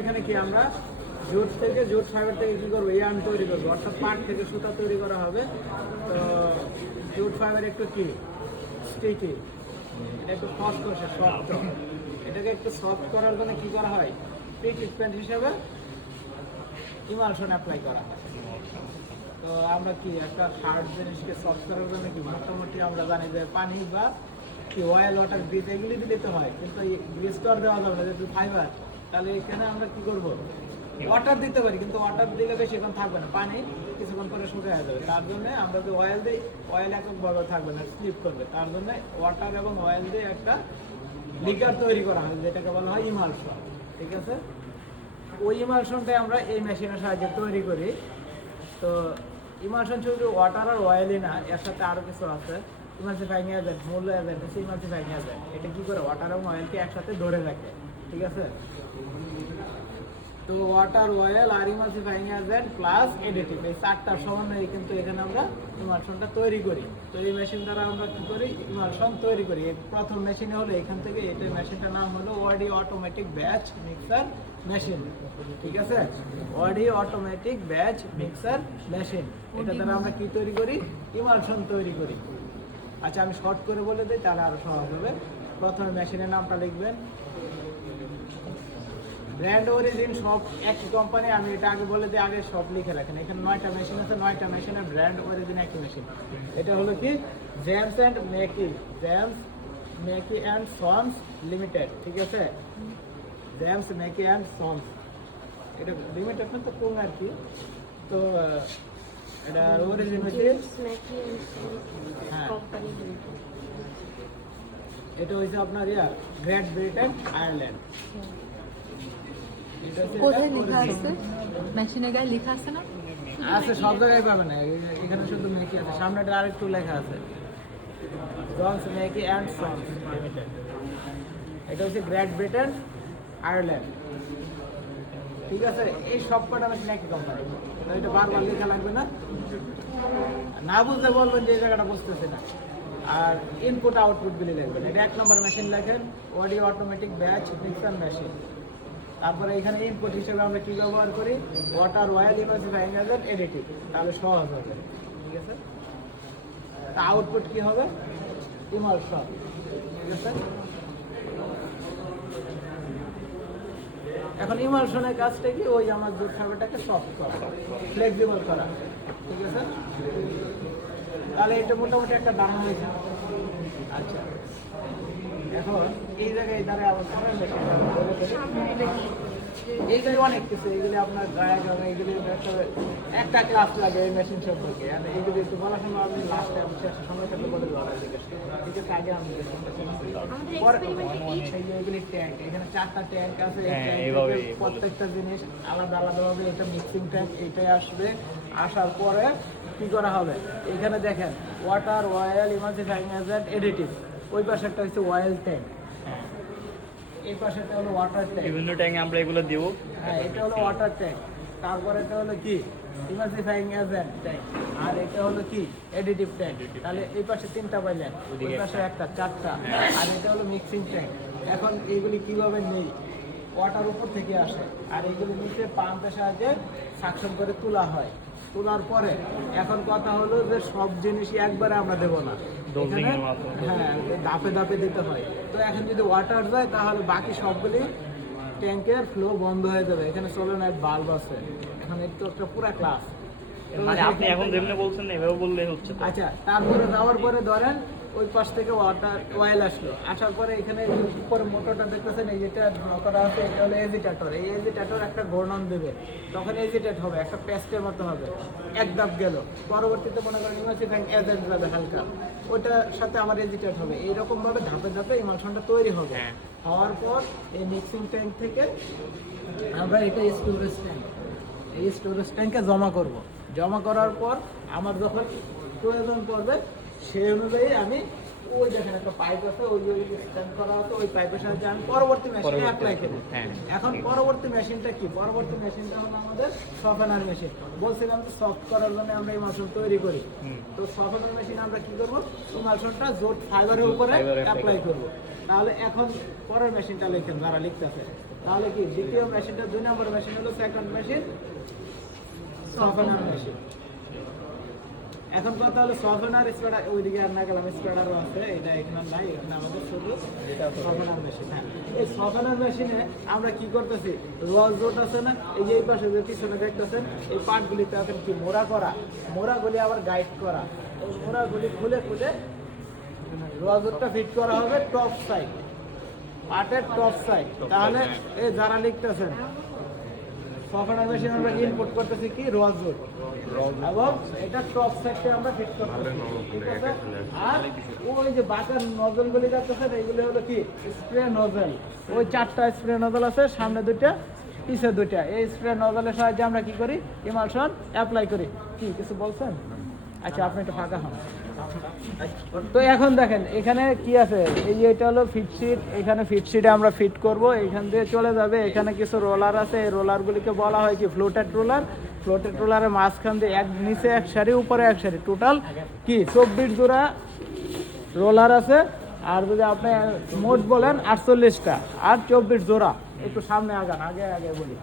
এখানে কি আমরা জুট ফাইবার থেকে কি করবো, ইয়ার্ন তৈরি করবো, অর্থাৎ পাট থেকে সুতা তৈরি করা হবে। তো জুট ফাইবার একটু কি স্টিকি, এটা একটু খসখসে সফট, এটাকে একটু সফট করার জন্য কি করা হয়, ট্রিটমেন্ট হিসেবে ইমালশন অ্যাপ্লাই করা হয়। তো আমরা কি একটা হার্ড জিনিসকে সফট করার জন্য কি মোটামুটি আমরা জানি যে পানি বা কি অয়েল, ওয়াটার, গ্রিস এগুলি দিতে হয়, কিন্তু এই গ্রিস তো আর দেওয়া যাবে না যেহেতু ফাইবার। তাহলে এখানে আমরা কি করব, ওয়াটার দিতে পারি, কিন্তু ওয়াটার দিলে বেশিক্ষণ থাকবে না, পানি কিছুক্ষণ পরে শুকিয়ে যাবে। তার জন্য আমরা যে অয়েল দিই, অয়েল এককভাবে থাকবে না, স্লিপ করবে। তার জন্য ওয়াটার এবং অয়েল দিয়ে একটা লিকার তৈরি করা হয়, যেটাকে বলা হয় ইমালশন। ঠিক আছে, ওই ইমালশনটাই আমরা এই মেশিনের সাহায্যে তৈরি করি। তো ইমালশন শুধু ওয়াটার আর অয়েলই না, এর সাথে আরও কিছু আছে। ইমালসিফাইং এজেন্ট, মূল এজেন্ট হচ্ছে ইমালসিফাইং এজেন্ট। এটা কি করে, ওয়াটার এবং অয়েলকে একসাথে ধরে রাখে। ঠিক আছে, তো ওয়াটার, অয়েল আর ইমালসিফাইং এজেন্ট প্লাস এডিটিভ, এই চারটার সমন্বয়ে কিন্তু এখানে আমরা ইমালশনটা তৈরি করি। তো এই মেশিন দ্বারা আমরা কি করি, ইমালশন তৈরি করি। এই প্রথম মেশিনে হলো এখান থেকে, এটা মেশিনটার নাম হলো ওয়াডি অটোমেটিক ব্যাচ মিক্সার মেশিন। ঠিক আছে, ওয়াডি অটোমেটিক ব্যাচ মিক্সার মেশিন, এটা দ্বারা আমরা কি তৈরি করি, ইমালশন তৈরি করি। আচ্ছা, আমি শর্ট করে বলে দিই তাহলে আরো সহজ হবে। প্রথমে মেশিনের নামটা লিখবেন, ব্র্যান্ড অরিজিন সব একই কোম্পানি, আমি এটা আগে বলে দিই, আগে সব লিখে রাখেন। এখানে 9টা মেশিন আছে, 9টা মেশিনের ব্র্যান্ড অরিজিন একই মেশিন। এটা হলো কি James and Mackie, James Mackie and Sons Limited. ঠিক আছে, জেমস মেকি অ্যান্ড সন্স, এটা লিমিটেড না তো কম আর কি। তো এটা অরিজিন হচ্ছে, হ্যাঁ এটা হচ্ছে আপনার গ্রেট ব্রিটেন আয়ারল্যান্ড। কোথায় লেখা আছে, মেশিনের গায়ে লেখা আছে না? আছে, সব জায়গায় পাবে না, এখানে শুধু মেকি আছে, সামনেটা আরেকটু লেখা আছে, জনস মেকি অ্যান্ড সন্স লিমিটেড। এটা হচ্ছে গ্রেট ব্রিটেন আয়ারল্যান্ড। ঠিক আছে, এই সব কটা মেশিন একই কোম্পানি, তো এটা বারবার লেখা লাগবে না, না বুঝতে বলবেন যে এই জায়গাটা বুঝতেছে না। আর ইনপুট আউটপুট গুলি লিখবেন, এটা 1 নম্বর মেশিন লেখেন, ওয়াডি অটোমেটিক ব্যাচ মিক্সার মেশিন। তারপরে এখানে ইনপুট হিসেবে আমরা কি ব্যবহার করি, water, oil, emulsifying agent, additive, তাহলে সহজ হবে। ঠিক আছে, তা আউটপুট কি হবে, ইমালশন। ঠিক আছে, এখন ইমালশনের কাজটা কি, ওই আমার জুট ফাইবারটাকে সফট করা, ফ্লেক্সিবল করা। ঠিক আছে, তাহলে এটা মোটামুটি একটা দাম হয়েছে। আচ্ছা, এখন এই জায়গায় দ্বারা আবার পরের মেশিন, এইগুলি অনেক কিছু, এইগুলি আপনার গায়ে যাবে, এইগুলি একটা ক্লাস লাগে এই মেশিন সম্পর্কে। এইগুলি একটু বলার সময় আপনি লাস্টে আমি শেষের সময়টা বলে দেওয়ার ঠিক আছে। আগে আমি এইগুলি ট্যাঙ্ক, এখানে 4টা ট্যাঙ্ক আছে, প্রত্যেকটা জিনিস আলাদা আলাদাভাবে, এটা মিক্সিং ট্যাঙ্ক, এইটাই আসবে। আসার পরে কি করা হবে, এখানে দেখেন water, oil, emulsifying agent, additive. ওই পাশেরটা হচ্ছে অয়েল ট্যাঙ্ক, এই পাশেরটা হলো ওয়াটার ট্যাঙ্ক, বিভিন্ন ট্যাঙ্কে আমরা এগুলো দিব। হ্যাঁ, এটা হলো ওয়াটার ট্যাঙ্ক। তারপরে এটা হলো কি ইমালসিফাইং এজেন্ট ট্যাঙ্ক, আর এটা হলো কি এডিটিভ ট্যাঙ্ক। তাহলে এই পাশে 3টা পাইলেন, ওই পাশে একটা, 4টা। আর এটা হলো মিক্সিং ট্যাঙ্ক। এখন এইগুলি কিভাবে নেই, ওয়াটার উপর থেকে আসে, আর এইগুলি নিচে পাম্পের সাহায্যে সাকশন করে তোলা হয়। তোলার পরে এখন কথা হলো যে সব জিনিসই একবারে আমরা দেবো না, হ্যাঁ ধাপে ধাপে দিতে হয়। তো এখন যদি ওয়াটার যায় তাহলে বাকি সবগুলি ট্যাঙ্কের ফ্লো বন্ধ হয়ে যাবে। এখানে সোলেনয়েড বাল্ব আছে, এখন একটু একটা পুরা ক্লাস, মানে আপনি এখন যেমনি বলছেন এভাবে বললে হচ্ছে। আচ্ছা, তারপরে যাওয়ার পরে ধরেন ওই পাশ থেকে ওয়াটার, অয়েল আসলো, আসার পরে এখানে উপরে মোটরটা দেখতেছেন, এই যেটা করা আছে, এটা হলো এজিটেটর। এই এজিটেটর একটা ঘূর্ণন দেবে, তখন এজিটেট হবে, একটা পেস্টের মতো হবে, এক ধাপ গেল, পরবর্তীতে মনে করেন ইমালসিফাইং এজেন্ট যাবে হালকা, ওইটার সাথে আমার এজিটেট হবে। এইরকম ভাবে ধাপে ধাপে ইমালশনটা তৈরি হবে। হওয়ার পর এই মিক্সিং ট্যাঙ্ক থেকে আমরা এটা স্টোরেজ ট্যাঙ্ক, এই স্টোরেজ ট্যাঙ্কে জমা করব। জমা করার পর আমার যখন প্রয়োজন পড়বে সেই অনুযায়ী আমি ওই দেখেন একটা পাইপ আছে, ওই স্ট্যান্ড করা আছে, ওই পাইপের সাহায্যে আমি পরবর্তী মেশিনে অ্যাপ্লাই করব। এখন পরবর্তী মেশিনটা কি, পরবর্তী মেশিনটা হলো আমাদের সফটওয়্যার মেশিন। বলছিলাম যে সফট করার জন্য আমরা ইমালশন তৈরি করি। তো সফটওয়্যার মেশিন আমরা কি করব, ইমালশনটা জুট ফাইবারের উপরে অ্যাপ্লাই করব। তাহলে এখন পরের মেশিনটা লিখেন, যারা লিখতেছে তাহলে কি দ্বিতীয় মেশিনটা 2 নম্বর মেশিন হলো সেকেন্ড মেশিন সফটওয়্যার মেশিন। এখন কথা হলো সফটওয়্যার স্প্রেডার, ওইদিকে আর না গেলাম, স্প্রেডারও আছে, এটা এখানে নাই, এখানে আমাদের শুধু সফটওয়্যার মেশিন। হ্যাঁ, এই সফটওয়্যার মেশিনে আমরা কি করতেছি, রোয়াল জোট আছে না, এই যে এই পাশে যে পিছনে দেখতেছেন, এই পার্টগুলিতে এখন কি মোড়া করা, মোড়াগুলি আবার গাইড করা, এই মোড়াগুলি খুলে খুলে রোয়াল জোটটা ফিট করা হবে টপ সাইড, পার্টের টপ সাইড। তাহলে এই যারা লিখতেছেন সফটওয়্যার মেশিন আমরা ইনপুট করতেছি কি রোয়াল জোট, এবং এটা টপ সাইডে আমরা ফিট করতেছি, ঠিক আছে। আর ওই যে বাঁকার নজলগুলি দেখতেছেন, এইগুলি হলো কি স্প্রে নজল, ওই 4টা স্প্রে নজল আছে, সামনে 2টা পিছে 2টা। এই স্প্রে নজলের সাহায্যে আমরা কি করি, ইমালশন অ্যাপ্লাই করি। কি কিছু বলছেন? আচ্ছা, আপনি একটু ফাঁকা হন। তো এখন দেখেন এখানে কি আছে, এই যে এটা হলো ফিটশিট, এখানে ফিটশিটে আমরা ফিট করব, এইখান দিয়ে চলে যাবে, এখানে কিছু রোলার আছে, এই রোলারগুলিকে বলা হয় কি ফ্লোটেড রোলার। ফ্লোটেড রোলারের মাঝখান দিয়ে এক নিচে এক সারি, উপরে এক সারি, টোটাল কি 24 জোড়া রোলার আছে। আর যদি আপনি মোট বলেন 48টা, আর 24 জোড়া। একটু সামনে আগান, আগে আগে বলি।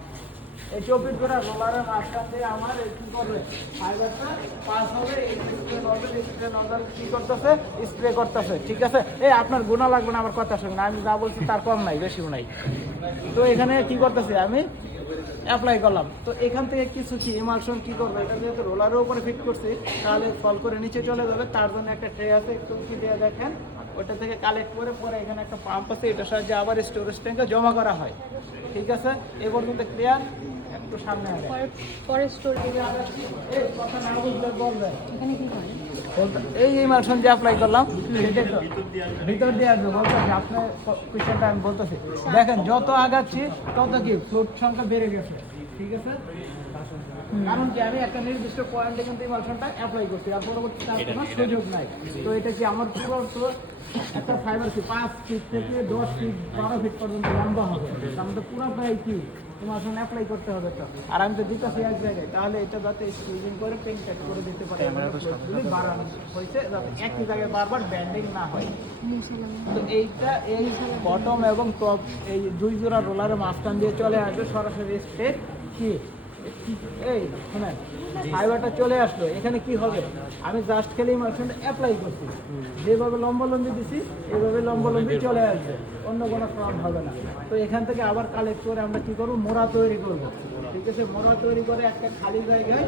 এই 24 জোড়া রোলারের মাঝখান দিয়ে আমার কি করবে, ফাইবারটা পাস হবে, এই স্প্রে নজল কি করতেছে, স্প্রে করতেছে, ঠিক আছে। এই আপনার গুণা লাগবে না আমার কথার সঙ্গে, আমি যা বলছি তার কম নাই বেশিও নাই। তো এখানে কি করতেছে, আমি অ্যাপ্লাই করলাম। তো এখান থেকে কিছু কি ইমালশন কি করবে, এটা যেহেতু রোলারের উপরে ফিট করছি, তাহলে ফল করে নিচে চলে যাবে। তার জন্য একটা ট্রে আছে, একটু কি দিয়ে দেখেন, ওটা থেকে কালেক্ট করে পরে এখানে একটা পাম্প আছে, এটার সাহায্যে আবার স্টোরেজ ট্যাঙ্কে জমা করা হয়, ঠিক আছে। এই পর্যন্ত ক্লিয়ার? একটু সামনে আসেন। পরে স্টোর এই কথা না বুঝলে বলবেন। এখানে কি হয়? এই ইমালশন যে অ্যাপ্লাই করলাম, সেটাই তো ভিতর দিয়ে আসবে। বলতেছি আপনার কোয়েশ্চেনটা আমি বলতেছি, দেখেন যত আগাচ্ছি তত কি ফ্লোট সংখ্যা বেড়ে গেছে, ঠিক আছে। কারণ কি আমি একটা নির্দিষ্ট পয়েন্টে কিন্তু ইমালশনটা অ্যাপ্লাই করছি, আর পরবর্তীতে আর কোনো সুযোগ নাই। তো এটা কি আমার পুরো তো একটা ফাইবার কি 5 ফিট থেকে 10 ফিট 12 ফিট পর্যন্ত লম্বা হবে, আমাদের পুরোটাই কি ইমালশন অ্যাপ্লাই করতে হবে। তো আর আমি তো দিতেছি এক জায়গায়, তাহলে এটা যাতে স্কুইজিং করে পেইন্ট করে দিতে পারে, বাড়ানো হয়েছে যাতে একই জায়গায় বারবার ব্যান্ডিং না হয়। তো এইটা এই বটম এবং টপ এই 2 জোড়া রোলারের মাঝখান দিয়ে চলে আসবে সরাসরি স্ট্রেট কি এই শুনেন, ফাইবারটা চলে আসলো। এখানে কি হবে, আমি জাস্ট খেলে ইমালশনটা অ্যাপ্লাই করছি, যেভাবে লম্বালম্বি দিছি এইভাবে লম্বালম্বি চলে আসবে, অন্য কোনো প্রবলেম হবে না। তো এখান থেকে আবার কালেক্ট করে আমরা কি করবো, মোড়া তৈরি করব, ঠিক আছে। মোড়া তৈরি করে একটা খালি জায়গায়,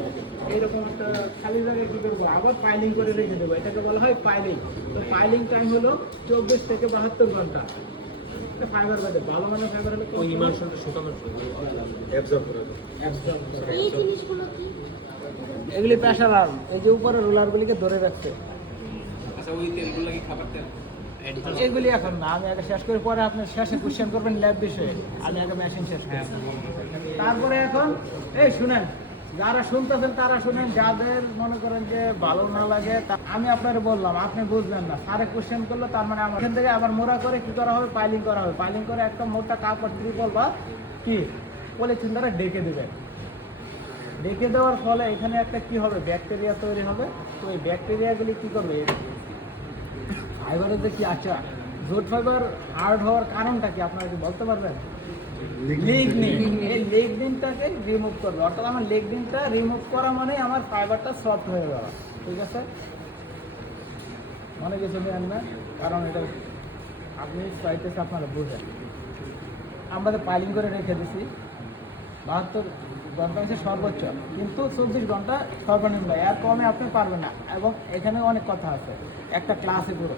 এইরকম একটা খালি জায়গায় কী করবো, আবার পাইলিং করে রেখে দেবো, এটাকে বলা হয় পাইলিং। তো পাইলিং টাইম হলো 24 থেকে 72 ঘন্টা। ফাইবার বাদে ভালো মানের ফাইবার হলে ওই ইমালশনটা শুকানোর অ্যাবজর্ব করে দেয়। এই জিনিসগুলো কি? এগুলি প্রেশার আর্ম, এই যে উপরে রোলারগুলিকে ধরে রাখছে। আচ্ছা, ওই তেলগুলো কি খাবার তেল? এগুলি এখন না, আমি আগে শেষ করে পরে আপনি শেষে কোশ্চেন করবেন ল্যাব বিষয়ে, আমি আগে মেশিন শেষ করি। তারপরে এখন এই শুনেন, যারা শুনতেছেন তারা শুনেন, যাদের মনে করেন যে ভালো না লাগে আমি আপনারা বললাম, আপনি বুঝলেন না, স্যারে কোশ্চেন করলো, তার মানে আমার এখান থেকে আবার মোড়া করে কি করা হবে, পাইলিং করা হবে। পাইলিং করে একটা মোটা কাপড় ত্রিপল বা কি পলিথিন দ্বারা ডেকে দেবেন। ডেকে দেওয়ার ফলে এখানে একটা কি হবে, ব্যাকটেরিয়া তৈরি হবে। তো এই ব্যাকটেরিয়াগুলি কি করবে, ফাইবারের যে কি আচ্ছা জোট ফাইবার হার্ড হওয়ার কারণটা কি আপনারা কি বলতে পারবেন? লিগনিন, এই লিগনিনটাকে রিমুভ করবে, অর্থাৎ আমার লিগনিনটা রিমুভ করা মানে আমার ফাইবারটা সফট হয়ে যাওয়া, ঠিক আছে। মনে কিছু নেন না, কারণ এটা আপনি চাইতেছে আপনারা বুঝেন। আমরা তো পাইলিং করে রেখে দিছি 72 ঘন্টা হচ্ছে সর্বোচ্চ, কিন্তু 24 ঘন্টা সর্বনিম্ন, এর কমে আপনি পারবেন না। এবং এখানে অনেক কথা আছে, একটা ক্লাসে পুরো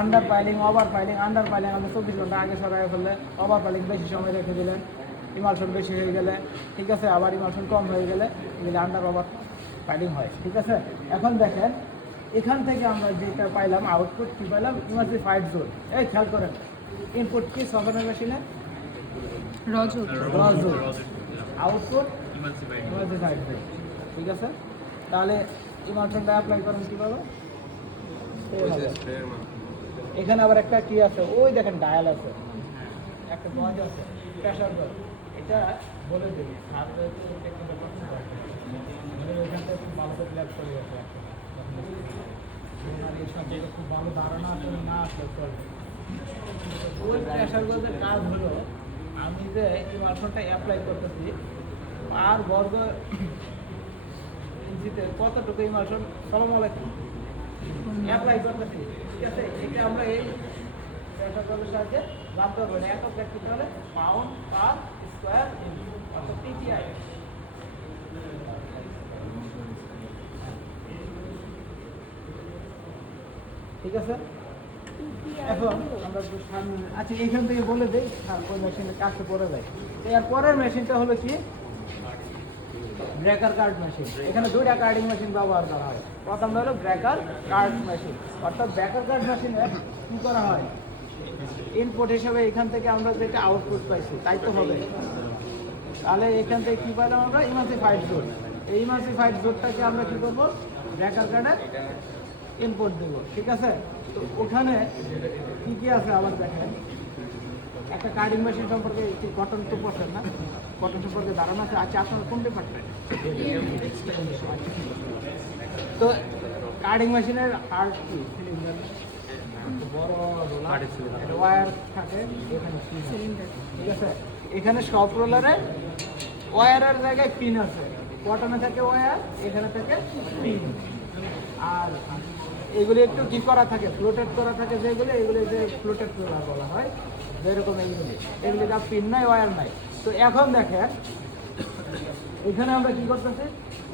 under piling, over piling. Under piling আপনি 24 ঘন্টা আগে সরাই ফেললে, ওভার পাইলিং বেশি সময় রেখে দিলেন, ইমালশন বেশি হয়ে গেলে, ঠিক আছে, আবার ইমালশন কম হয়ে গেলে, এগুলো আন্ডার ওভার পাইলিং হয়, ঠিক আছে। এখন দেখেন এখান থেকে আমরা যেটা পাইলাম আউটপুট, কী পাইলাম, ইমার্জি 5 জোন। এই খেয়াল করেন, ইনপুট কি সফটওয়্যার মেশিনে রজত আউটপুট ইমার্জি 5 জোন, ঠিক আছে। তাহলে ইমালশনটা অ্যাপ্লাই করেন কীভাবে, এখানে আবার একটা কি আছে, ওই দেখেন ডায়াল আছে, একটা গজ আছে, প্রেশার গজ। এটা বলে দেবে খুব ভালো ধারণা আছে না আসলে চলবে। ওই প্রেশার গজের কাজ হলো আমি যে ইমালশনটা অ্যাপ্লাই করতেছি আর বর্গ ইঞ্চিতে কতটুকু ইমালশন সালাম আলাইকুম অ্যাপ্লাই করতেছি, ঠিক আছে? এটা আমরা এই প্রেসারের সাহায্যে জানতে হবে না, একক দেখতে হলে পাউন্ড পার স্কোয়ার ইঞ্চ অর্থাৎ পিপিআই। ঠিক আছে, এখন আমরা একটু সামনে আচ্ছা এইখান থেকে বলে দেই ওই মেশিনের কাছে পড়ে যায়। এর পরের মেশিনটা হলো কি ব্রেকার কার্ড মেশিন। এখানে দুইটা কার্ডিং মেশিন ব্যবহার করা হয়। প্রথমটা হলো ব্রেকার কার্ড মেশিন, অর্থাৎ ব্রেকার কার্ড মেশিনে কী করা হয়, ইনপুট হিসেবে এখান থেকে আমরা যেটা আউটপুট পাইছি তাই তো হবে। তাহলে এখান থেকে কী পাইলাম আমরা ইমালসিফাইড জোট। এই ইমালসিফাইড জোটটাকে আমরা কী করবো ব্রেকার কার্ডে ইনপুট দেবো, ঠিক আছে? তো ওখানে কী কী আছে আবার দেখেন। একটা কার্ডিং মেশিন সম্পর্কে কি কটন তো পড়ছেন না, কটন সম্পর্কে ধারণা আছে? আচ্ছা আপনার কোন ডিপার্টমেন্ট? তো কার্ডিং মেশিনের হার্ড কি সিলিন্ডার বড় ওয়্যার থাকে এখানে সিলিন্ডার, ঠিক আছে? এখানে সব রোলারে ওয়্যারের জায়গায় পিন আছে। কটনে থাকে ওয়্যার, এখানে থাকে পিন। আর এগুলি একটু কি করা থাকে, ফ্লোটেড করা থাকে যেগুলো, এগুলি যে ফ্লোটেড রোলার বলা হয়, যেরকম এগুলি যা পিন নাই ওয়্যার নাই। তো এখন দেখেন এখানে আমরা কি করতেছি,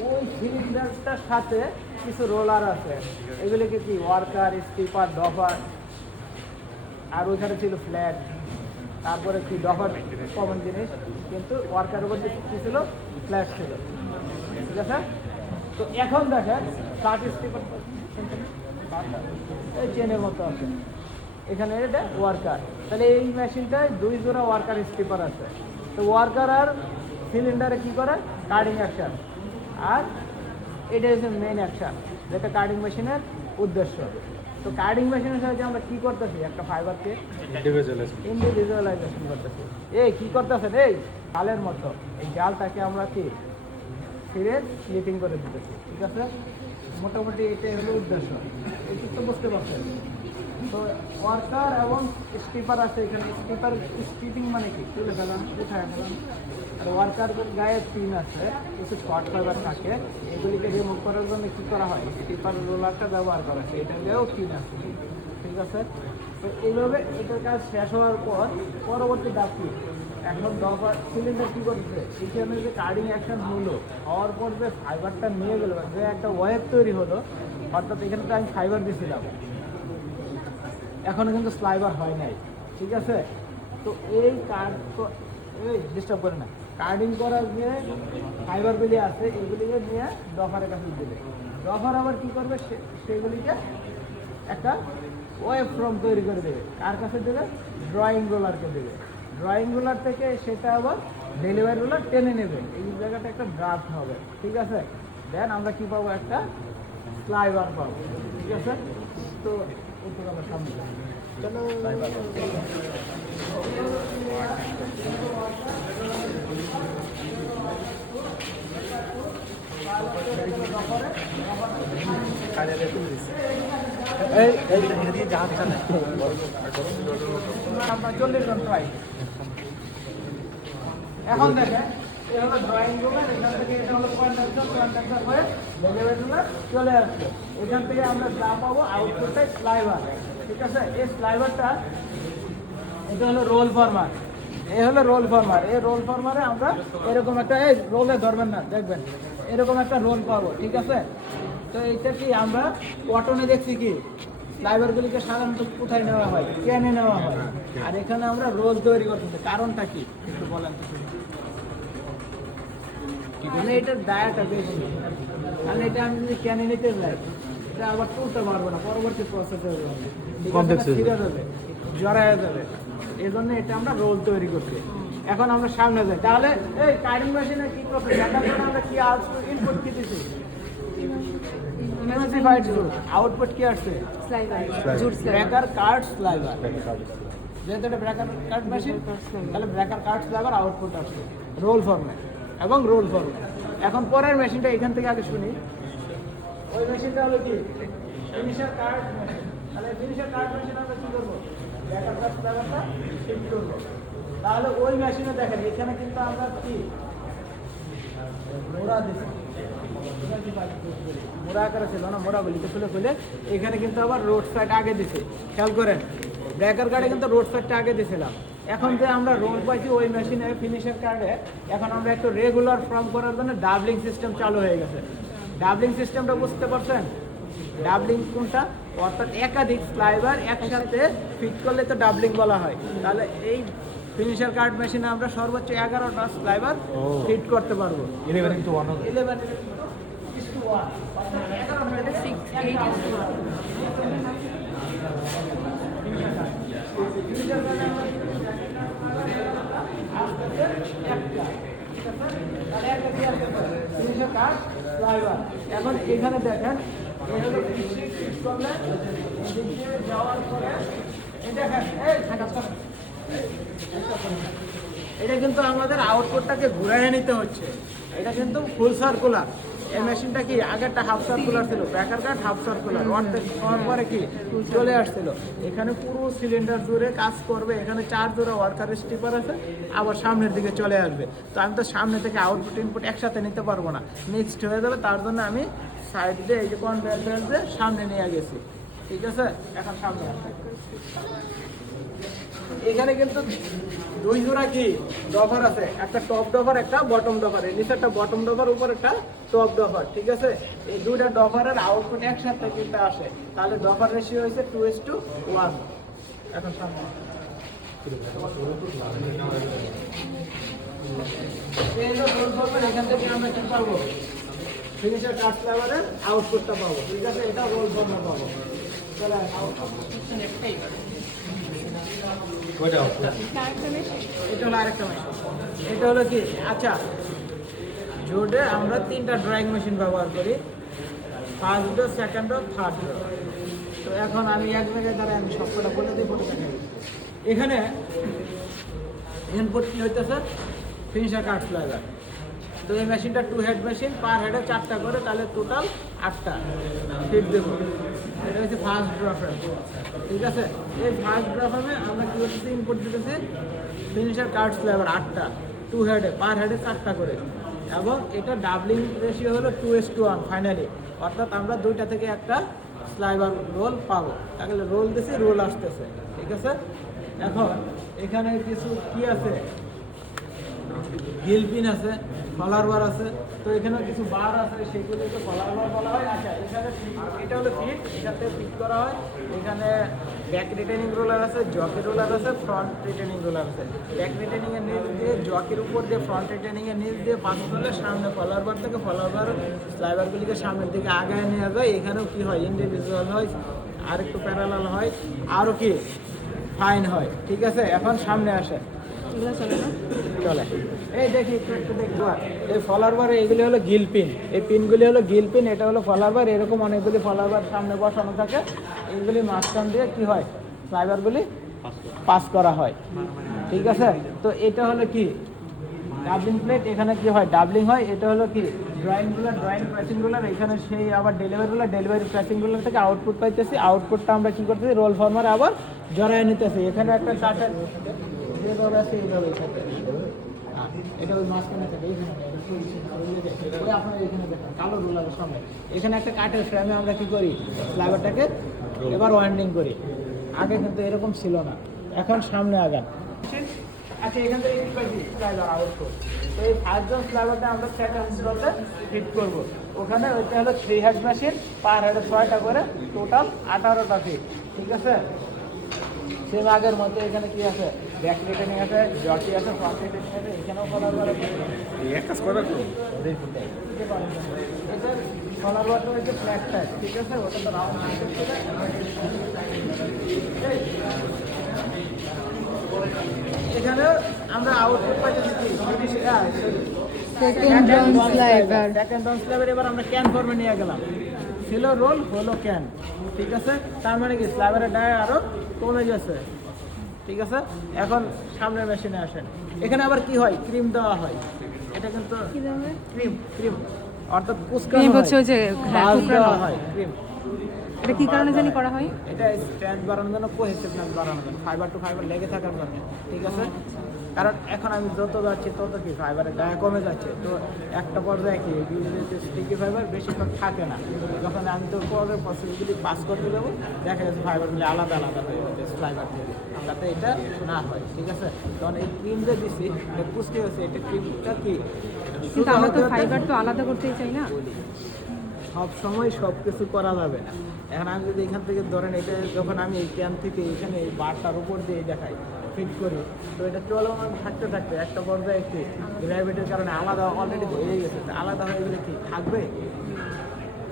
ওই সিলিন্ডারটার সাথে কিছু রোলার আছে, এগুলিকে কি ওয়ার্কার, স্টিপার, ডফার, আর ওইখানে ছিল ফ্ল্যাট, তারপরে কি ডফার কমন জিনিস, কিন্তু ওয়ার্কারের মধ্যে কি ছিল, ফ্ল্যাট ছিল, ঠিক আছে? তো এখন দেখেন কাট স্টিপার এই চেনের মতো আছে, এখানে এটা ওয়ার্কার। তাহলে এই মেশিনটায় দুই জোড়া ওয়ার্কার স্টিপার আছে। তো ওয়ার্কার আর সিলিন্ডারে কি করে কার্ডিং অ্যাকশন, আর এটা হচ্ছে মেইন অ্যাকশন, যেটা কার্ডিং মেশিনের উদ্দেশ্য। তো কার্ডিং মেশিনের সাহায্যে আমরা কি করতেছি, একটা ফাইবারকে ইন্ডিভিজুয়ালাইজেশন করতেছি। এই কি করতেছেন, এই জালের মতো এই জালটাকে আমরা কি ফিরে স্লিপিং করে দিতেছি, ঠিক আছে? মোটামুটি এটাই হলো উদ্দেশ্য। এটি তো বুঝতে পারছেন। তো ওয়ার্কার এবং স্টিপার আছে এখানে। স্টিপার স্টিপিং মানে কি, তুলে ফেলাম, উঠায় ফেলাম। আর ওয়ার্কারের গায়ে পিন আছে, কিছু শর্ট ফাইবার থাকে, এগুলিকে রিমুভ করার জন্য কী করা হয়, স্টিপার রোলারটা ব্যবহার করা হয়, এটা দিয়েও পিন আছে, ঠিক আছে? তো এইভাবে এটার কাজ শেষ হওয়ার পর পরবর্তী ধাপ কি, এখন ডফার সিলিন্ডার কী করছে, এখানে যে কার্ডিং অ্যাকশন হলো, হওয়ার পর যে ফাইবারটা নিয়ে গেল, যে একটা ওয়েব তৈরি হলো, অর্থাৎ এখানে তো আমি ফাইবার দিয়েছিলাম, এখনো কিন্তু স্লাইবার হয় নাই, ঠিক আছে? তো এই কার্ড তো এই ডিস্টার্ব করে না, কার্ডিং করার যে ফাইবারগুলি আছে এগুলিকে নিয়ে ডফারের কাছে দেবে। ডফার আবার কী করবে, সেগুলিকে একটা ওয়েব ফর্ম তৈরি করে দেবে। কার কাছে দেবে, ড্রয়িং রোলারকে দেবে। ড্রয়িং রোলার থেকে সেটা আবার ডেলিভারি রোলার টেনে নেবে, এই জায়গাটা একটা ড্রাফট হবে, ঠিক আছে? দেন আমরা কী পাবো, একটা স্লাইবার পাবো, ঠিক আছে? তো আমরা সামনে চলো। আমরা 40 জন ট্রাই। এখন দেখেন এটা হলো ড্রয়িং রুমের, এখান থেকে এটা হলো পয়েন্টার হয়ে ডেলিভারি চলে আসছে। এখান থেকে আমরা যা পাবো আউটপুটে স্লাইভার, ঠিক আছে? এই স্লাইভারটা এটা হলো রোল ফরমার, এই হলো রোল ফরমার। এই রোল ফরমারে আমরা এরকম একটা, এই রোলে ধরবেন না, দেখবেন এরকম একটা রোল পাবো, ঠিক আছে? তো এইটা কি আমরা কটনে দেখছি কি স্লাইভারগুলিকে সাধারণত কোথায় নেওয়া হয়, ক্যানে নেওয়া হয়, আর এখানে আমরা রোল তৈরি করতেছি। কারণটা কি একটু বলেন তো? মানে এটার দায়াটা বেশি, কারণ এটা আমি যদি ক্যানে নিতে যাই এটা আবার তুলতে পারবো না, পরবর্তী প্রসেসে ছিঁড়ে যাবে, জড়ায় যাবে, এই জন্য এটা আমরা রোল তৈরি করছি। এখন আমরা সামনে যাই, তাহলে এই কার্ডিং মেশিনে কি করতে আমরা কি ইনপুট কি দিচ্ছি, আউটপুট কি আসছে, ব্রেকার কার্ড স্লাইভার। যেহেতু এটা ব্রেকার কার্ড মেশিন, তাহলে ব্রেকার কার্ড স্লাইভার আউটপুট আসছে রোল ফর্মে এবং রোল ফর্মে। এখন পরের মেশিনটা এখান থেকে আগে শুনি। ওই মেশিনটা হলো কি ফিনিশার কার্ড মেশিন। তাহলে ফিনিশার কার্ড মেশিন আমরা কি করবো, ব্রেকার কার্ড স্লাইভারটা শিফট করবো। তাহলে ওই মেশিনে দেখেন এখানে কিন্তু আমরা কি মোড়া দিচ্ছি, মোড়া আকারে ছিল না, মোড়াগুলিকে খুলে খুলে এখানে কিন্তু আবার রোড সাইড আগে দিছে। খেয়াল করেন ব্রেকার কার্ডে কিন্তু রোড সাইডটা আগে দিয়েছিলাম। এখন যে আমরা রোল পাইছি ওই মেশিনে ফিনিশার কার্ডে, এখন আমরা একটু রেগুলার ফর্ম করার জন্য ডাবলিং সিস্টেম চালু হয়ে গেছে। ডাবলিং সিস্টেমটা বুঝতে পারছেন? ডাবলিং কোনটা? অর্থাৎ একাধিক স্লাইবার একসাথে ফিট করলে তো ডাবলিং বলা হয়। তাহলে এই ফিনিশার কার্ড মেশিনে আমরা সর্বোচ্চ 11টা স্লাইবার ফিট করতে পারবো। 11 into 1 অর্থাৎ 11 6, 8 is to 1. এখন এখানে দেখেন যাওয়ার পরে এটা কিন্তু আমাদের আউটপুটটাকে ঘুরাই নিতে হচ্ছে। এটা কিন্তু ফুল সার্কুলার। এই মেশিনটা কি আগেরটা হাফ সার্কুলার ছিল, ব্রেকার কার্ড হাফ সার্কুলার, অর্ধেক হওয়ার পরে কি চলে আসছিল। এখানে পুরো সিলিন্ডার জুড়ে কাজ করবে। এখানে 4 জোড়া ওয়ার্কার স্টিপার আছে, আবার সামনের দিকে চলে আসবে। তো আমি তো সামনে থেকে আউটপুট ইনপুট একসাথে নিতে পারবো না, মিক্সড হয়ে যাবে। তার জন্য আমি সাইড দিয়ে এই যে কনভেয়ার বেল্ট দিয়ে সামনে নিয়ে গেছি। ঠিক আছে, এখন সামনে আসবে। এখানে কিন্তু 2 জোড়া কি ডভার আছে, একটা টপ ডভার একটা বটম ডভার। এর নিচে একটা বটম ডভার, উপর একটা টপ ডভার। ঠিক আছে, এই দুইটা ডভারের আউটপুট একসাথে কিন্তু আসে। তাহলে ডভার রেশিও হয়েছে 2:1। এখন সামনে এখান থেকে আমরা কি পাবো? ফিনিশার কাট স্লাইবারের আউটপুটটা পাবো। ঠিক আছে, এটা রোল ফর্ম পাবো। চলে এটা হলো আরেকটা মেশিন। এটা হলো কি, আচ্ছা জোডে আমরা 3টা ড্রয়িং মেশিন ব্যবহার করি, ফার্স্ট ডো, সেকেন্ড ডো, থার্ড ডো। তো এখন আমি এক জায়গায় দ্বারা আমি সবকটা বলে দিই, ফটো দেখাই। এখানে ইনপুট কি হইতেছে? ফিনিশার কাট স্লাইবার। তো এই মেশিনটা 2 হেড মেশিন, পার হেডে 4টা করে, তাহলে টোটাল 8টা ফিট দেবো। এটা হচ্ছে ফার্স্ট ড্রপে। ঠিক আছে, এই ফার্স্ট ড্রপে আমরা কী করতেছি? ইনপুট দিতেছি ফিনিশার কার্ড স্লাইবার 8টা, 2 হেডে, পার হেডে 4টা করে। এবং এটা ডাবলিং রেশিও হলো 2:1 ফাইনালি। অর্থাৎ আমরা 2টা থেকে একটা স্লাইবার রোল পাবো। তাহলে রোল দিছি, রোল আসতেছে। ঠিক আছে, এখন এখানে কিছু কি আছে? হিল পিন আছে, কলার বার আছে। তো এখানে কিছু বার আছে, সেগুলোকে কলার বার বলা হয়। আচ্ছা, এখানে এটা হলো ফিট, এখানে ফিট করা হয়। এখানে ব্যাক রিটেনিং রোলার আছে, জকি রোলার আছে, ফ্রন্ট রিটেনিং রোলার আছে। ব্যাক রিটেনিং এর নিচ দিয়ে, জকির উপর দিয়ে, ফ্রন্ট রিটেনিং এর নিচ দিয়ে পাস করলে সামনে কলার বার থেকে কলার বার স্লাইবারগুলিকে সামনের দিকে আগায় নিয়ে যায়। এখানেও কি হয়? ইন্ডিভিজুয়াল হয়, আর একটু প্যারালাল হয়, আরও কি ফাইন হয়। ঠিক আছে, এখন সামনে আসে, চলে এই দেখি একটু দেখবো। এই ফলার বার এগুলি হলো গিল পিন, এই পিনগুলি হলো গিল পিন, এটা হলো ফলার বার। এরকম অনেকগুলি ফলার বার সামনে বসানো থাকে। এইগুলি মাঝখান দিয়ে কি হয়? স্লাইবারগুলি পাস করা হয়। ঠিক আছে, তো এটা হলো কি ডাবলিং প্লেট। এখানে কি হয়? ডাবলিং হয়। এটা হলো কি drawing ruler, drawing pressing ruler. এখানে সেই আবার delivery ruler, delivery pressing ruler থেকে আউটপুট পাইতেছি। আউটপুটটা আমরা কি করতেছি? রোল ফর্মারে আবার জড়ায় নিতেছি। এখানে একটা কাঠের যেভাবে আছে এইভাবেই থাকে। এটা ওই মাঝখানে থাকে, এইখানে আপনার এখানে দেখেন কালো রুলারের সামনে এখানে একটা কাঠের ফ্রেমে আমরা কি করি? স্লাইবারটাকে এবার ওয়াইন্ডিং করি। আগে কিন্তু এরকম ছিল না, এখন সামনে আগান। আচ্ছা, এখান থেকে কি পাইছি? স্লাইবার আউটপুট। তো এই ফার্স্ট স্লাইবারটা আমরা সেকেন্ড স্লটে ফিট করবো। ওখানে ওইটা হলো 3 হেড মেশিন, পার হেডে 6টা করে, টোটাল 18টা ফিট। ঠিক আছে, সেম আগের মধ্যে এখানে কি আছে? ব্যাক রিটেনিং আছে, জটি আছে, ফ্রন্ট রিটেনিং আছে। এখানেও কলার বার আছে। এক কাজ করা তো এটা কলার বারটা হচ্ছে ফ্ল্যাট টাইপ। ঠিক আছে, ওটা তো রাউন্ড এখানে আমরা আউটপুট পাইতেছি কি? Second down স্লাইবার। সেকেন্ড ডাউন স্লাইবার এবার আমরা ক্যান ফর্মে নিয়ে গেলাম। ছিল রোল, হলো ক্যান। ঠিক আছে, তার মানে কি স্লাইবারের ডায় আরও কমে গেছে। ঠিক আছে, এখন সামনের মেশিনে আসেন। এখানে আবার কি হয়? ক্রিম দেওয়া হয়। এটা কিন্তু ক্রিম, ক্রিম অর্থাৎ ক্রিম হচ্ছে ওই যে দেওয়া হয় ক্রিম। এটা কি কারণে জানি করা হয়? এটা স্ট্যান্ড বাড়ানোর জন্য, কোহেসিভনেস বাড়ানোর জন্য, ফাইবার টু ফাইবার লেগে থাকার জন্য। ঠিক আছে, কারণ এখন আমি যত যাচ্ছি তত কি ফাইবারের গায়ে কমে যাচ্ছে, তো একটা পর্যায়ে কি এগুলি স্টিকি ফাইবার বেশিক্ষণ থাকে না। যখন আমি তো পরের প্রসেসগুলি পাস করতে যাবো, দেখা যাচ্ছে ফাইবারগুলি আলাদা আলাদা হয়ে যাচ্ছে ফাইবার থেকে, যাতে এটা না হয়। ঠিক আছে, তখন এই ক্রিম যে দিচ্ছি এটা পুষ্টি হচ্ছে, এটা ক্রিমটা কি কিন্তু আমরা তো ফাইবার তো আলাদা করতেই চাই না। সব সময় সব কিছু করা যাবে না। এখন আমি যদি এখান থেকে ধরেন এটা যখন আমি এই ক্যান থেকে এখানে এই বারটার উপর দিয়ে দেখাই ফিট করি, তো এটা চলমান থাকতে থাকতে একটা পর্যায়ে কি গ্র্যাভিটির কারণে আলাদা অলরেডি হয়ে গেছে, আলাদা হয়ে গেলে কি থাকবে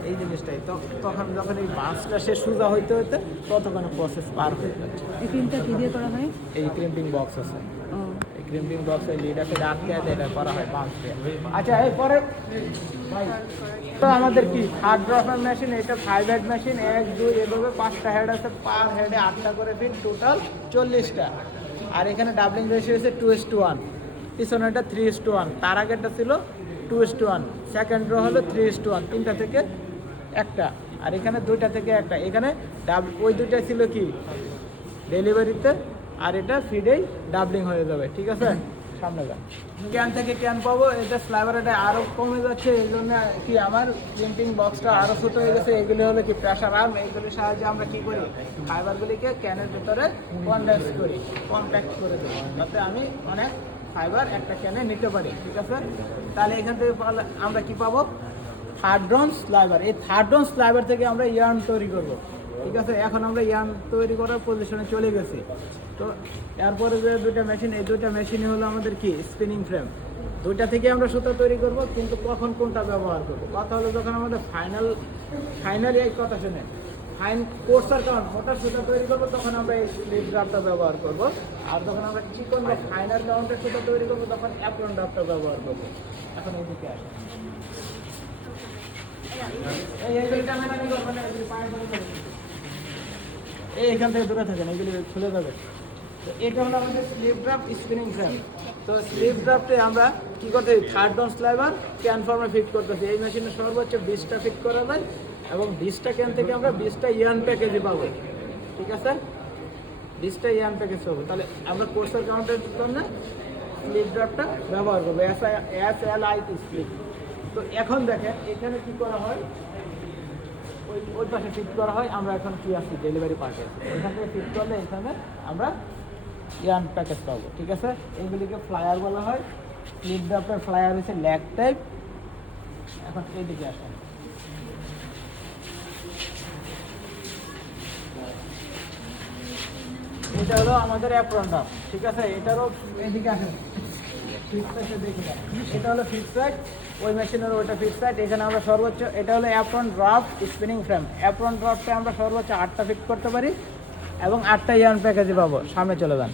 এই জিনিসটাই। তো তখন যখন এই বাঁশটা সে সোজা হইতে হইতে ততক্ষণে প্রসেস পার হয়ে যাচ্ছে। এই ক্রিমটা কি দিয়ে করা হয়? এই ক্রিম্পিং বক্স আছে, ও এই ক্রিম্পিং বক্সে লিডাকে আটকে এটা করা হয় বাঁশ দিয়ে। আচ্ছা এরপরে ভাই, তো আমাদের কি হার্ড ড্রপার মেশিন, এটা 5 হেড মেশিন, 1 2 এভাবে 5টা হেড আছে, পার হেডে 8টা করে ফিট, টোটাল 40টা। আর এখানে ডাবলিং রেশিও হচ্ছে 2:1, পিছনেটা 3:1, তার আগেরটা ছিল 2:1, সেকেন্ড রো হলো 3:1, 3টা থেকে একটা, আর এখানে 2টা থেকে একটা। এখানে ওই দুইটা ছিল কি ডেলিভারিতে, আর এটা ফিডেই ডাবলিং হয়ে যাবে। ঠিক আছে, সামনে যান। ক্যান থেকে ক্যান পাবো, এটা স্লাইভারটা আরও কমে যাচ্ছে, এই জন্য কি আমার ক্রিম্পিং বক্সটা আরও ছোটো হয়ে গেছে। এগুলি হলো কি প্রেশার আর্ম, এইগুলির সাহায্যে আমরা কী করি ফাইবারগুলিকে ক্যানের ভিতরে কনডেন্স করি, কম্প্যাক্ট করে দিই, যাতে আমি অনেক ফাইবার একটা ক্যানে নিতে পারি। ঠিক আছে, তাহলে এখান থেকে আমরা কি পাবো থার্ড রন স্লাইভার। এই থার্ড রন স্লাইভার থেকে আমরা ইয়ার্ন তৈরি করব। ঠিক আছে, এখন আমরা ইয়ার্ন তৈরি করার পজিশনে চলে গেছি। তো এরপরে যে দুইটা মেশিন, এই দুইটা মেশিনই হলো আমাদের কি স্পিনিং ফ্রেম। দুইটা থেকে আমরা সুতা তৈরি করব, কিন্তু কখন কোনটা ব্যবহার করব কথা হলো যখন আমাদের ফাইনালি এই কথা শুনে কোর্সার কারণ মোটা সুতা তৈরি করবো, তখন আমরা এই স্লিপ ড্রাফটটা ব্যবহার করব। আর যখন আমরা চিকন বা ফাইনাল কাউন্টের সুতা তৈরি করবো, তখন অ্যাপ্রন ড্রাফটটা ব্যবহার করব। এখন এইদিকে আসে এইখান থেকে দূরে থাকেন, এগুলি খুলে যাবে। তো এটা হলো আমাদের স্লিপ ড্রাফট স্পিনিং ফ্রেম। তো স্লিপ ড্রাফটে আমরা কী করতে থার্ড ডন স্লাইভার ক্যান ফর্মে ফিট করতেছি। এই মেশিনে সর্বোচ্চ 20টা ফিট করা যায়, এবং 20টা ক্যান থেকে আমরা 20টা ইয়ান প্যাকেজে পাবো। ঠিক আছে, 20টা ইয়ান প্যাকেজ পাবো। তাহলে আমরা কোর্সের কাউন্টের জন্য স্লিপ ড্রাফটটা ব্যবহার করবো, SLIT স্লিপ। তো এখন দেখেন এখানে কি করা হয়, ওই পাশে ফিট করা হয়। আমরা এখন কি আসছি ডেলিভারি পার্টে, এখান থেকে ফিট করলে এখানে আমরা ইয়ান প্যাকেজ পাবো। ঠিক আছে, এইগুলিকে ফ্লায়ার বলা হয়। স্লিপ ড্রাফটের ফ্লায়ার হচ্ছে ল্যাগ টাইপ। এখন এইদিকে আসেন, এটা হলো আমাদের অ্যাপ্রন ড্রাফট। ঠিক আছে, এটারও এইদিকে আসেন, ফিক্স সাইডটা দেখে যান। এটা হলো ফিক্স সাইড, ওই মেশিনের ওইটা ফিক্স সাইড। এখানে আমরা সর্বোচ্চ, এটা হলো apron draft spinning frame. Apron ড্রাফটে আমরা সর্বোচ্চ 8টা ফিট করতে পারি, এবং 8টা ইয়ার্ন প্যাকেজে পাবো। সামনে চলে যান,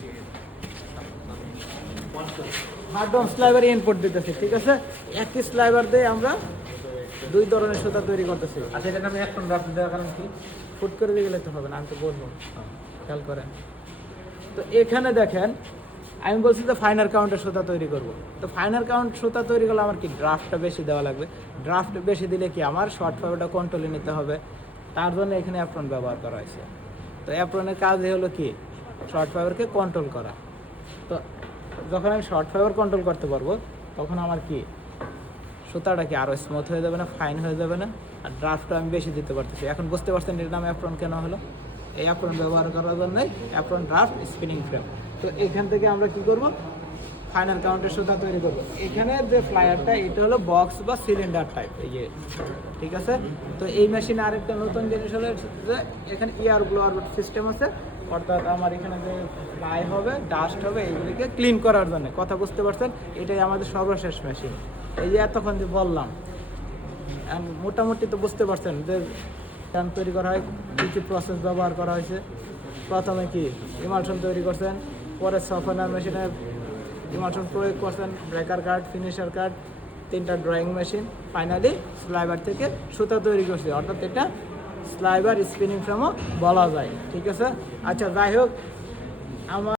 হার্ডন স্লাইভার ইনপুট দিতেছি। ঠিক আছে, একই স্লাইভার দিয়ে আমরা 2 ধরনের সুতা তৈরি করতেছি। আচ্ছা, এটা আমি অ্যাপ্রন ড্রাফট দেওয়ার কারণ কি? ফুট করে দিয়ে গেলে তো হবে না, আমি তো বলবো, খেয়াল করেন। তো এখানে দেখেন আমি বলছি যে ফাইনাল কাউন্টের সুতা তৈরি করব। তো ফাইনাল কাউন্ট সুতা তৈরি করলে আমার কি ড্রাফটটা বেশি দেওয়া লাগবে। ড্রাফট বেশি দিলে কি আমার শর্ট ফাইবারটা কন্ট্রোলে নিতে হবে, তার জন্য এখানে অ্যাপ্রন ব্যবহার করা হয়েছে। তো অ্যাপ্রনের কাজই হলো কি শর্ট ফাইবারকে কন্ট্রোল করা। তো যখন আমি শর্ট ফাইবার কন্ট্রোল করতে পারবো, তখন আমার কি সুতাটা কি আরও স্মুথ হয়ে যাবে না, ফাইন হয়ে যাবে না, আর ড্রাফটটা আমি বেশি দিতে পারতেছি। এখন বুঝতে পারছেন এর নাম অ্যাপ্রন কেন হলো। এই অ্যাপ্রন ব্যবহার করার জন্যই অ্যাপ্রন ড্রাফট স্পিনিং ফ্রেম। তো এখান থেকে আমরা কি করব ফাইনাল কাউন্টের সুতা তৈরি করব। এখানে যে ফ্লায়ারটা, এটা হলো বক্স বা সিলিন্ডার টাইপ, এই যে। ঠিক আছে, তো এই মেশিনে আরেকটা নতুন জিনিস হলো যে এখানে এয়ার ব্লোয়ার সিস্টেম আছে, অর্থাৎ আমার এখানে যে ফ্লাই হবে, ডাস্ট হবে, এইগুলিকে ক্লিন করার জন্য। কথা বুঝতে পারছেন, এটাই আমাদের সর্বশেষ মেশিন। এই যে এতক্ষণ যে বললাম, মোটামুটি তো বুঝতে পারছেন যে ক্যান তৈরি করা হয়, কী কী প্রসেস ব্যবহার করা হয়েছে। প্রথমে কি ইমালশন তৈরি করছেন, পরে সফটওয়্যার মেশিনে ইমালশন প্রয়োগ করছেন, ব্রেকার কার্ড, ফিনিশার কার্ড, 3টা ড্রয়িং মেশিন, ফাইনালি স্লাইভার থেকে সুতা তৈরি করছে, অর্থাৎ এটা স্লাইভার স্পিনিং ফ্রেমও বলা যায়। ঠিক আছে, আচ্ছা যাই হোক, আমার